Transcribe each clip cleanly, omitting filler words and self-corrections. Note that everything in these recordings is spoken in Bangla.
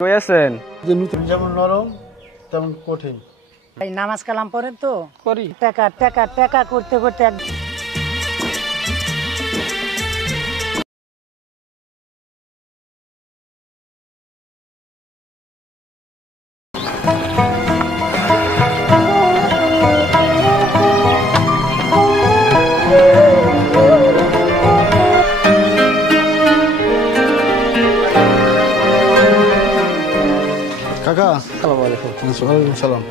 কই আছেন? যে নতুন যেমন নরম তেমন কঠিন। এই নামাজ কালাম পড়েন তো? করি। টাকা টাকা টাকা করতে করতে কাকা আসসালামু আলাইকুম। ওয়ালাইকুম সালাম।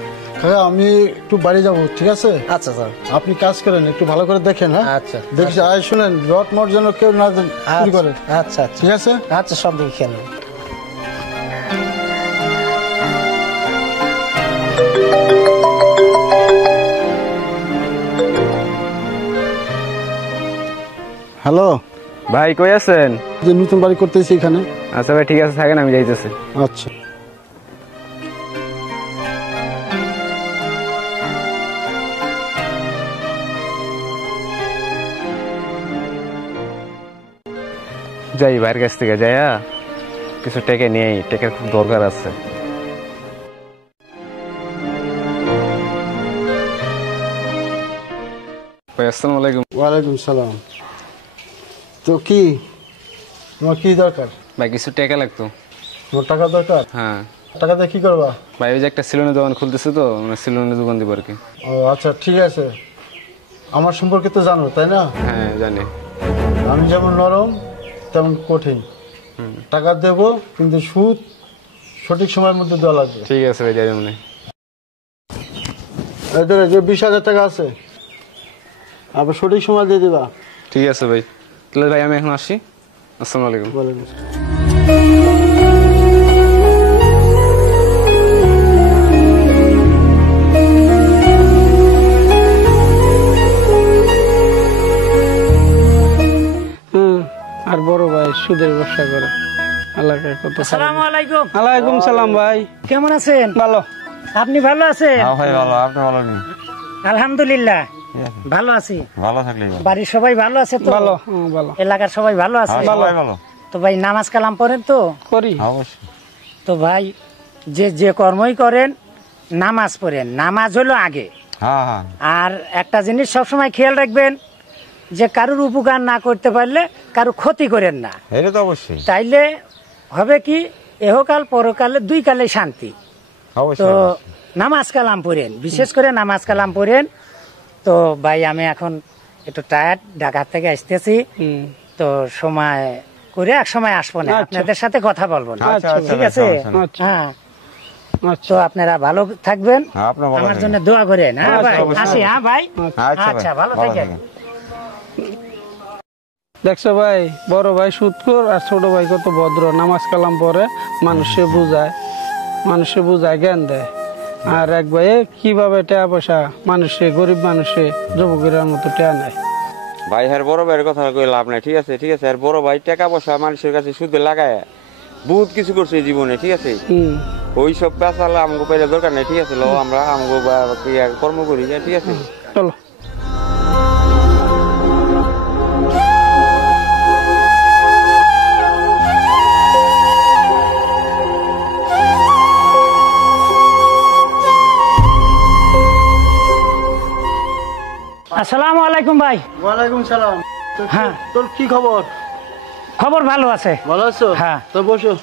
কাকা আমি একটু বাড়ি যাব, ঠিক আছে? আচ্ছা স্যার। আপনি কাজ করেন, একটু ভালো করে দেখেন। হ্যাঁ আচ্ছা দেখছি। আয় শুনেন, রড মট যেন কেউ না চুরি করে। আচ্ছা আচ্ছা ঠিক আছে? আচ্ছা, সব দিকে খেয়াল। হ্যালো ভাই কই আছেন? যে নতুন বাড়ি করতেছি এখানে। আচ্ছা ভাই ঠিক আছে, থাকেন, আমি যাইতেছি। আচ্ছা। যাই ভাইয়ের কাছ থেকে যাইয়া কিছু টেকে নিয়ে টেকের খুব দরকার আছে। ভাই আসসালামু আলাইকুম। ওয়ালাইকুম সালাম। তো কি তোমার কি দরকার? ভাই কিছু টেকা লাগতো। তোমার টাকা দরকার? হ্যাঁ। টাকা দিয়ে কি করবা? ভাই ওই যে একটা সেলুনের দোকান খুলতেছে, তো মানে সেলুনের দোকান দিব আর কি। ও আচ্ছা ঠিক আছে। আমার সম্পর্কে তো জানো তাই না? হ্যাঁ জানি। আমি যেমন নরম তেমন কঠিন। টাকা দেব, কিন্তু সুদ সঠিক সময়ের মধ্যে দেওয়া লাগবে। ঠিক আছে ভাই, যাই মনে। এদের যে 20,000 টাকা আছে, আবার সঠিক সময় দিয়ে দিবা। ঠিক আছে ভাই, তাহলে ভাই আমি এখন আসি। আসসালামু আলাইকুম। ওয়ালাইকুম। আর বড় ভাই সুদের ব্যবসা করে এলাকায় কত। আসসালামু আলাইকুম। ওয়ালাইকুম সালাম ভাই, কেমন আছেন? ভালো। আপনি ভালো আছেন? ভাই ভালো, আপনি ভালো নেই? আলহামদুলিল্লাহ ভালো আছি। ভালো থাকলেই ভালো। বাড়ির সবাই ভালো আছে তো? ভালো ভালো। এলাকার সবাই ভালো আছে? সবাই ভালো। তো ভাই নামাজ কালাম পড়েন তো? করি। অবশ্যই। তো ভাই যে কর্মই করেন নামাজ পড়েন, নামাজ হলো আগে। হ্যাঁ হ্যাঁ। আর একটা জিনিস সবসময় খেয়াল রাখবেন, যে কারুর উপকার না করতে পারলে কারো ক্ষতি করেন না। এটা তো অবশ্যই। তাইলে হবে কি, এহকাল পরকালে দুই কালে শান্তি। তো অবশ্যই। নামাজ কালাম পড়েন, বিশেষ করে নামাজ কালাম পড়েন। তো ভাই আমি এখন একটু টায়ার্ড, ঢাকা থেকে আসতেছি। তো সময় করে এক সময় আসবো না, আপনাদের সাথে কথা বলবো না। ঠিক আছে? হ্যাঁ। তো আপনারা ভালো থাকবেন, আমার জন্য দোয়া করেন। হ্যাঁ ভাই, আসি। হ্যাঁ ভাই, আচ্ছা ভালো থাকেন। দেখছো ভাই, বড় ভাই সুদখোর আর ছোট ভাই কত ভদ্র, নামাজ কালাম পড়ে, মানুষে বুঝায় জ্ঞান দেয়। আর এক ভাই কিভাবে টাকা পয়সা মানুষে, গরিব মানুষে যুবকের মতো টাকা নেয়। ভাই হ্যাঁ, বড় ভাইয়ের কথা কই লাভ নাই। ঠিক আছে ঠিক আছে। আর বড় ভাই টাকা পয়সা মানুষের কাছে সুদে লাগায় বহুত কিছু করছে জীবনে। ঠিক আছে, ওই সব পেশালে আমাকে পাইলে দরকার নেই। ঠিক আছে, লো আমরা আমাকে কর্ম করি। ঠিক আছে, চলো। আসসালামু আলাইকুম ভাই। ওয়ালাইকুম সালাম। হ্যাঁ। তোর কি খবর? খবর ভালো আছে। ভালো আছো? হ্যাঁ। তো বসো।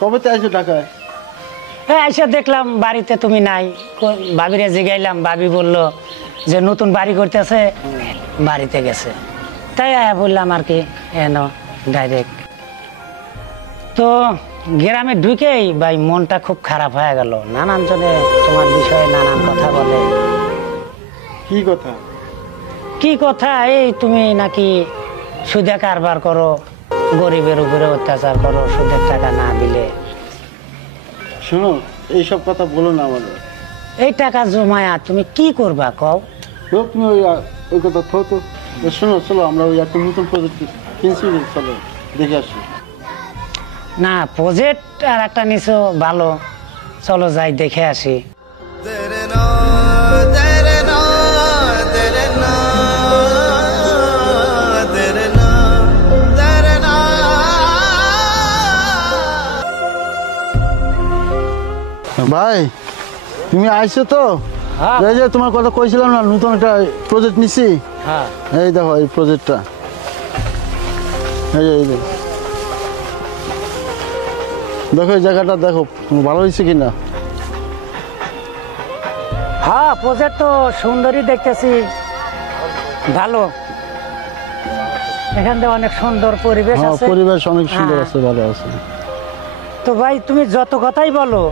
কবে তো আইছো ঢাকায়? হ্যাঁ, এসে দেখলাম বাড়িতে তুমি নাই। ভাবিরে জিগাইলাম, ভাবি বলল যে নতুন বাড়ি করতেছে, বাড়িতে গেছে। তাই বললাম আর কি, এনো ডাইরেক্ট। তো গ্রামে ঢুকেই ভাই মনটা খুব খারাপ হয়ে গেল। নানান জনে তোমার বিষয়ে নানান কথা বলে। কি কথা? এই তুমি নাকি সুদে কারবার করো, গরিবের উপরে অত্যাচার করো, সুদের টাকা না দিলে। শোনো, এইসব কথা বলো না আমাদের। এই টাকা জমায়া তুমি কি করবা কও? তুমি ওই কথা থাও তো। শোনো, চলো আমরা ওই একটা নতুন প্রজেক্ট কিনছি, চলো দেখে আসি। না, প্রজেক্ট আর একটা নিছো ভালো, চলো যাই দেখে আসি। ভাই তুমি আইছো তো? হ্যাঁ। এই যে তোমার কথা কইছিলাম না, নতুন একটা প্রজেক্ট নিছি। হ্যাঁ এই দেখো এই প্রজেক্টটা, এই যে দেখো এই জায়গাটা দেখো ভালো হয়েছে কিনা। হ্যাঁ প্রজেক্ট তো সুন্দরই দেখতেছি, ভালো। এখান থেকে অনেক সুন্দর পরিবেশ হ্যাঁ আছে। পরিবেশ অনেক সুন্দর হ্যাঁ। আছে, ভালো আছে। তো ভাই তুমি যত কথাই বলো,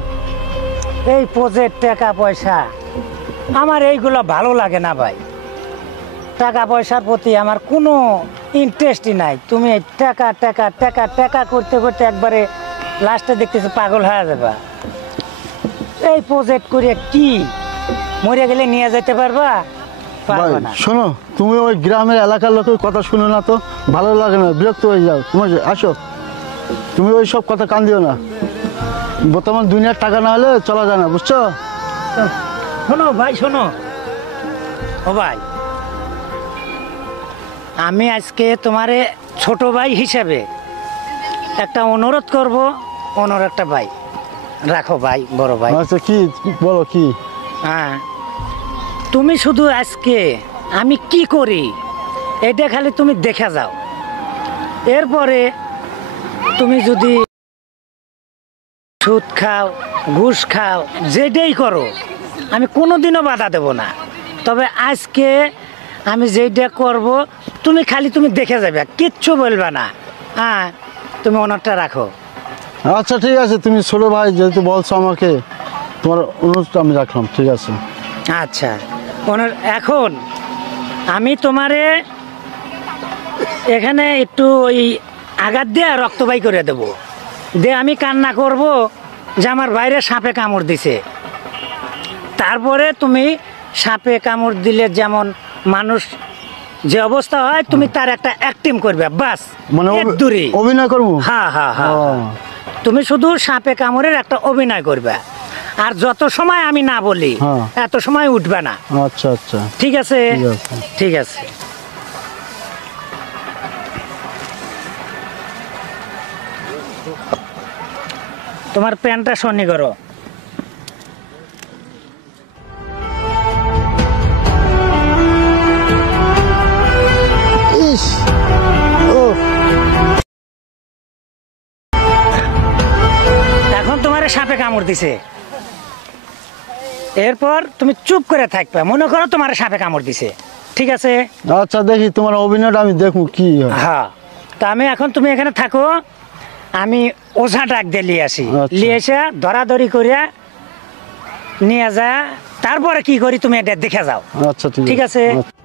এই প্রজেক্ট টাকা পয়সা আমার এইগুলো ভালো লাগে না ভাই। টাকা পয়সার প্রতি আমার কোনো ইন্টারেস্টই নাই। তুমি এই টাকা টাকা টাকা টাকা করতে করতে একবারে লাস্টে দেখতেছি পাগল হয়ে যাবা। এই প্রজেক্ট করে কি মরে গেলে নিয়ে যেতে পারবা? ভাই পারবা না। শোনো, তুমি ওই গ্রামের এলাকার লোকের কথা শুনো না তো, ভালো লাগে না, বিরক্ত হয়ে যাও। তোমার আসো, তুমি ওই সব কথা কান দিও না। বর্তমান দুনিয়ার টাকা না হলে চলা যায় না, বুঝছো? তো শোনো ভাই, শোনো ও ভাই, আমি আজকে তোমারে ছোট ভাই হিসেবে একটা অনুরোধ করব। অনুরোধটা ভাই রাখো ভাই, বড় ভাই। আচ্ছা কি বলো কি? হ্যাঁ, তুমি শুধু আজকে আমি কি করি এটা খালি তুমি দেখে যাও। এরপরে তুমি যদি সুদ খাও, ঘুষ খাও, যেটাই করো, আমি কোনোদিনও বাধা দেব না। তবে আজকে আমি যেটা করব তুমি খালি তুমি দেখে যাবে, কিচ্ছু বলবে না। হ্যাঁ, তুমি অনারটা রাখো। আচ্ছা ঠিক আছে, তুমি ছোট ভাই যেহেতু বলছো আমাকে, তোমার অনুরোধটা আমি রাখলাম, ঠিক আছে। আচ্ছা ওনার, এখন আমি তোমারে এখানে একটু ওই আঘাত দিয়ে রক্ত বাই করে দেবো, দিয়ে আমি কান্না করব যে আমার বাইরে সাপে কামড় দিছে। তারপরে তুমি সাপে কামড় দিলে যেমন মানুষ যে অবস্থা হয়, তুমি তার একটা অ্যাক্টিং করবে, বাস মানে দূরে। অভিনয় করবো? হ্যাঁ হ্যাঁ হ্যাঁ, ও। তুমি শুধু সাপে কামড়ের একটা অভিনয় করবে, আর যত সময় আমি না বলি হ্যাঁ। এত সময় উঠবে না। আচ্ছা আচ্ছা ঠিক আছে, ঠিক আছে। ঠিক আছে। তোমার প্যান্টটা সন্নি করো। ইস, ও এখন তোমার সাপে কামড় দিছে, এরপর তুমি চুপ করে থাকবে, মনে করো তোমার সাপে কামড় দিছে। ঠিক আছে? আচ্ছা দেখি তোমার অভিনয়টা আমি দেখবো কি হয়। হ্যাঁ, তা আমি এখন, তুমি এখানে থাকো, আমি ওঝা ডাক দিয়ে নিয়ে আসি। আচ্ছা। নিয়ে এসে ধরাধরি করিয়া নিয়ে যা, তারপরে কি করি তুমি এটা দেখে যাও। আচ্ছা ঠিক আছে? আচ্ছা।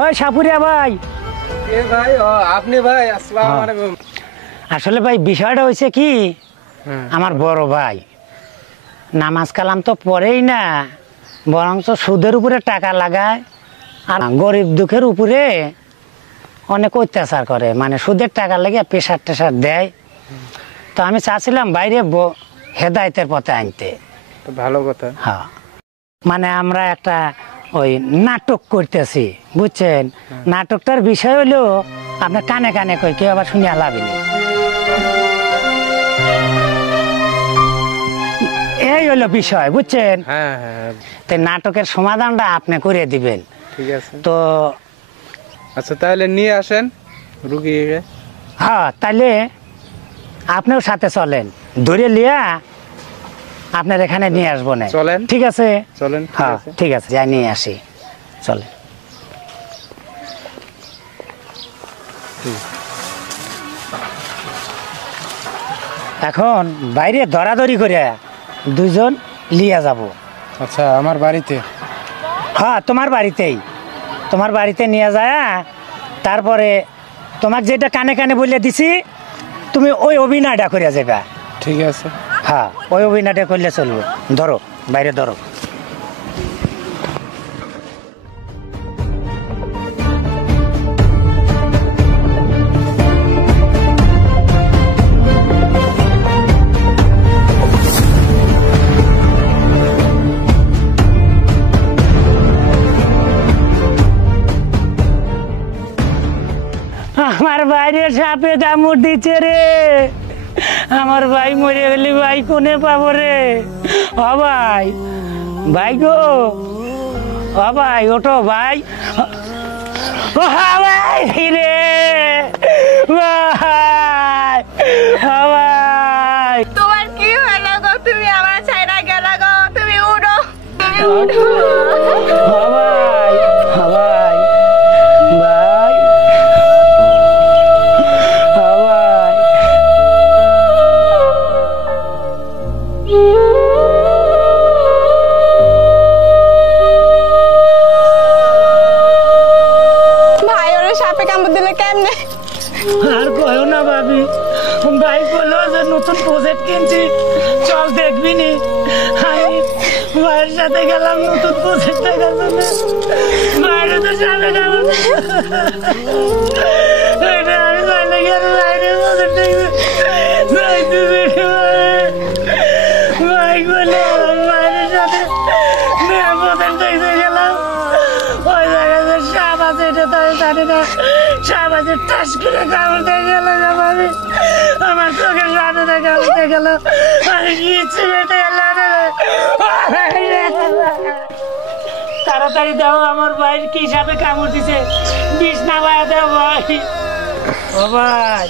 ওই সাপুরিয়া ভাই, ভাই আপনি ভাই, আসসালামু আলাইকুম। আসলে ভাই বিষয়টা হয়েছে কি, আমার বড় ভাই নামাজ কালাম তো পড়েই না, বরঞ্চ সুদের উপরে টাকা লাগায়, আর গরিব দুঃখের উপরে অনেক অত্যাচার করে, মানে সুদের টাকা লেগে প্রেশার টেশার দেয়। তো আমি চাচ্ছিলাম বাইরে হেদায়েতের পথে আনতে। ভালো কথা। হ্যাঁ, মানে আমরা একটা ওই নাটক করতেছি, বুঝছেন? নাটকটার বিষয় হলো আপনার কানে কানে কই, কেউ আবার শুনিয়া লাভিনি। এই হলো বিষয়, বুঝছেন? হ্যাঁ হ্যাঁ তো নাটকের সমাধানটা আপনি করে দিবেন। ঠিক আছে। তো আচ্ছা তাহলে নিয়ে আসেন রুগীকে। হ্যাঁ, তাহলে আপনিও সাথে চলেন, ধরে লিয়া আপনার এখানে নিয়ে আসবো না। চলেন। ঠিক আছে? চলেন। হ্যাঁ ঠিক আছে, যাই নিয়ে আসি, চলে। এখন বাইরে ধরাধরি করে দুজন লিয়া যাব। আচ্ছা আমার বাড়িতে? হ্যাঁ, তোমার বাড়িতেই, তোমার বাড়িতে নিয়ে যায়। তারপরে তোমাকে যেটা কানে কানে বলে দিছি, তুমি ওই অভিনয়টা করে যাবে। ঠিক আছে। হ্যাঁ, ওই অভিনয়টা করলে চলবে। ধরো, বাইরে ধরো। সাপে কামড় দিচ্ছে রে, আমার ভাই মরে গেলে ভাই কোনে পাবো রে? ও ভাই, ভাই গো, ও ভাই ওঠো ভাই। ও ভাই রে ভাই, ও ভাই। তোমার কি হলো গো? তুমি আমার ছাইরা গেল গো, তুমি উঠো, তুমি উঠো। ও ভাই, ও ভাই, ভাই, ও ভাই। ভাই ওরে সাপে কামড় দিলে কেমনে? আর কয়ও না ভাবি, ভাই বললো যে নতুন প্রজেক্ট কিনছি, চল দেখবি নি। আমি ভাইয়ের সাথে গেলাম নতুন প্রজেক্ট দেখার জন্য। বাইরে তো সামনে গেলাম, আমি বাইরে গেল বাইরে প্রজেক্ট ভাই বললো বাইরের সাথে প্রজেক্ট দেখতে গেলাম। ওই জায়গায় সাপ আছে, এটা তো আমি জানি না। সাপ আছে, টাস করে কামড়তে গেল আমি, আমার চোখের সামনে কামড়তে গেল, আমি গিয়েছি বেটে গেল। তাড়াতাড়ি দাও, আমার ভাই কি সাপে কামড় দিছে, বিষ নামায় দাও ভাই। ও ভাই,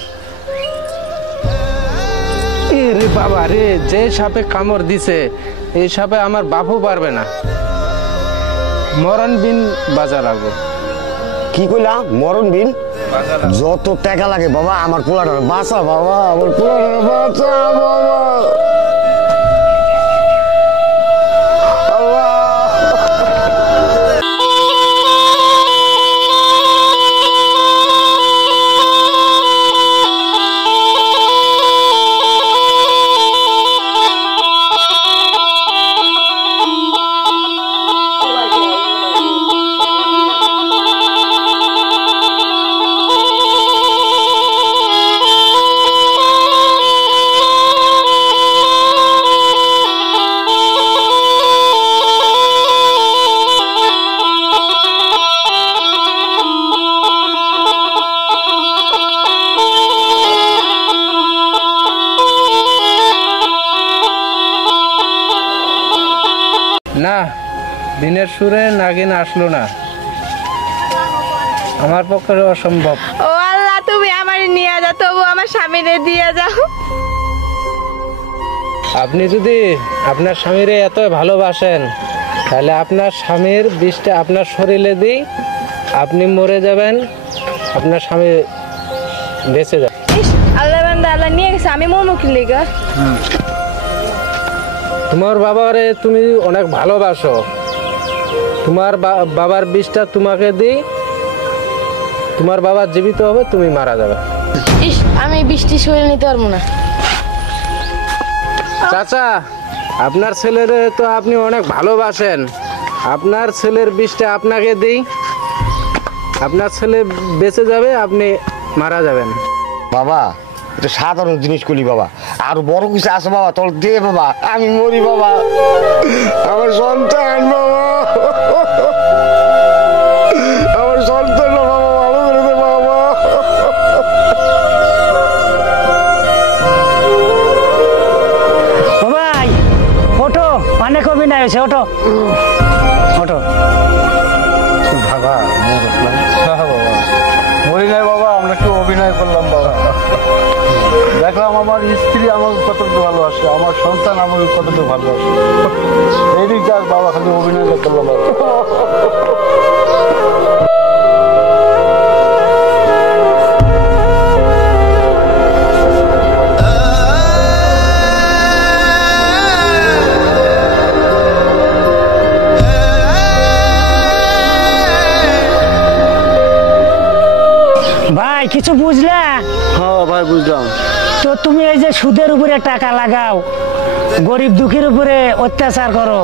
রে বাবা রে, যে সাপে কামড় দিছে এই সাপে আমার বাপও পারবে না। মরণ বিন বাজার লাগবে। কি কইলা? মরণ বিন? যত টাকা লাগে বাবা আমার পোলাটার বাঁচা, বাবা আমার পোলাটার বাঁচা বাবা। না, দিনের সুরে নাগিন আসলো না, আমার পক্ষে অসম্ভব। ও আল্লাহ, তুমি আমার নিয়ে যাও, তবু আমার স্বামীরে দিয়ে যাও। আপনি যদি আপনার স্বামীরে এত ভালোবাসেন তাহলে আপনার স্বামীর বিষটা আপনার শরীরে দিই, আপনি মরে যাবেন, আপনার স্বামী বেঁচে যাবে। ইস, আল্লাহ বান্দা আল্লাহ নিয়ে গেছে, আমি মরমু কি লিগা? তোমার বাবারে তুমি অনেক ভালোবাসো, তোমার বাবার বিষটা তোমাকে দিই, তোমার বাবা জীবিত হবে, তুমি মারা যাবে। ইস, আমি বৃষ্টি শরীর নিতে পারবো না। চাচা, আপনার ছেলের তো আপনি অনেক ভালোবাসেন, আপনার ছেলের বিষটা আপনাকে দিই, আপনার ছেলে বেঁচে যাবে, আপনি মারা যাবেন। বাবা এটা সাধারণ জিনিস করি বাবা, আর বড় কিছু আছে বাবা, তোর দে বাবা, আমি মরি বাবা, আমার সন্তান বাবা, আমার সন্তান বাবা, ভালো করে দে বাবা। ও ভাই ওঠো, অনেক অভিনয় হয়েছে, ওঠো ওঠো। বাবা মরি নাই বাবা, আমরা একটু অভিনয় করলাম বাবা। দেখলাম আমার স্ত্রী আমাকে কতটুকু ভালোবাসে, আমার সন্তান আমাকে কতটুকু ভালোবাসে, এই দিক যাক বাবা, খালি অভিনয় করলাম বাবা। ভাই কিছু বুঝলা? হ্যাঁ ভাই বুঝলাম। তো তুমি এই যে সুদের উপরে টাকা লাগাও, গরিব দুঃখীর উপরে অত্যাচার করো,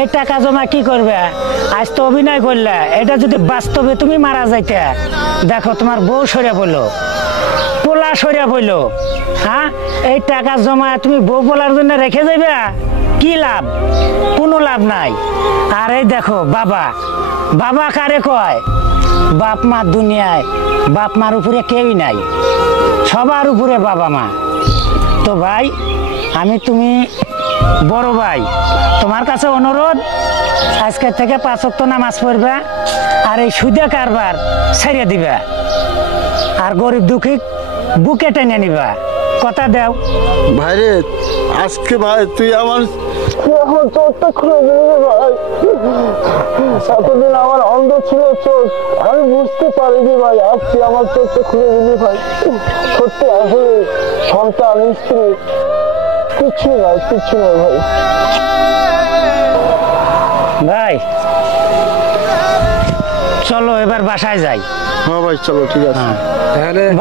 এই টাকা জমা কি করবে? আজ তো অভিনয় করলে, এটা যদি বাস্তবে তুমি মারা যাইতে, দেখো তোমার বউ সরিয়া পড়লো, পোলা সরিয়া পড়লো, হ্যাঁ এই টাকা জমা তুমি বউ পোলার জন্য রেখে যাবে, কি লাভ? কোনো লাভ নাই। আর এই দেখো বাবা, বাবা কারে কয়? বাপ মা দুনিয়ায় বাপ মার উপরে কেউই নাই, সবার উপরে বাবা মা। তো ভাই আমি তুমি বড় ভাই, তোমার কাছে অনুরোধ আজকে থেকে 5 ওয়াক্ত নামাজ পড়বা আর এই সুদে কারবার ছেড়ে দিবা আর গরিব দুঃখী বুকে টেনে নিবা, কথা দাও। ভাইরে আজকে ভাই তুই আমার চোখটা খুলে দিলি রে ভাই। এতদিন আমার অন্ধ ছিল চোখ, আমি বুঝতে পারিনি ভাই, আজকে আমার চোখটা খুলে দিলি ভাই। সত্যি আসলে সন্তান স্ত্রী কিচ্ছু নাই ভাই। ভাই চলো এবার বাসায় যাই। হ্যাঁ ভাই চলো, ঠিক আছে।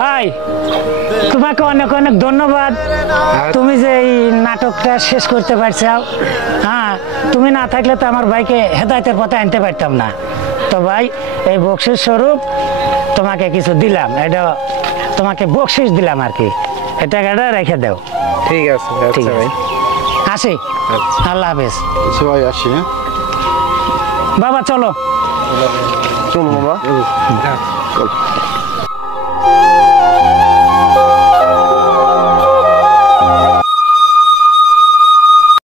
ভাই তোমাকে অনেক অনেক ধন্যবাদ, তুমি যে এই নাটকটা শেষ করতে পারছো। হ্যাঁ তুমি না থাকলে তো আমার ভাইকে হেদায়েতের পথে আনতে পারতাম না। তো ভাই এই বকশিস স্বরূপ তোমাকে কিছু দিলাম, এটা তোমাকে বকশিস দিলাম আর কি, এই টাকাটা রেখে দাও। ঠিক আছে, ঠিক আচ্ছা আছে, ভাই। আসি, আল্লাহ হাফেজ। আচ্ছা ভাই আসি। হ্যাঁ বাবা চলো। চলো বাবা। চল।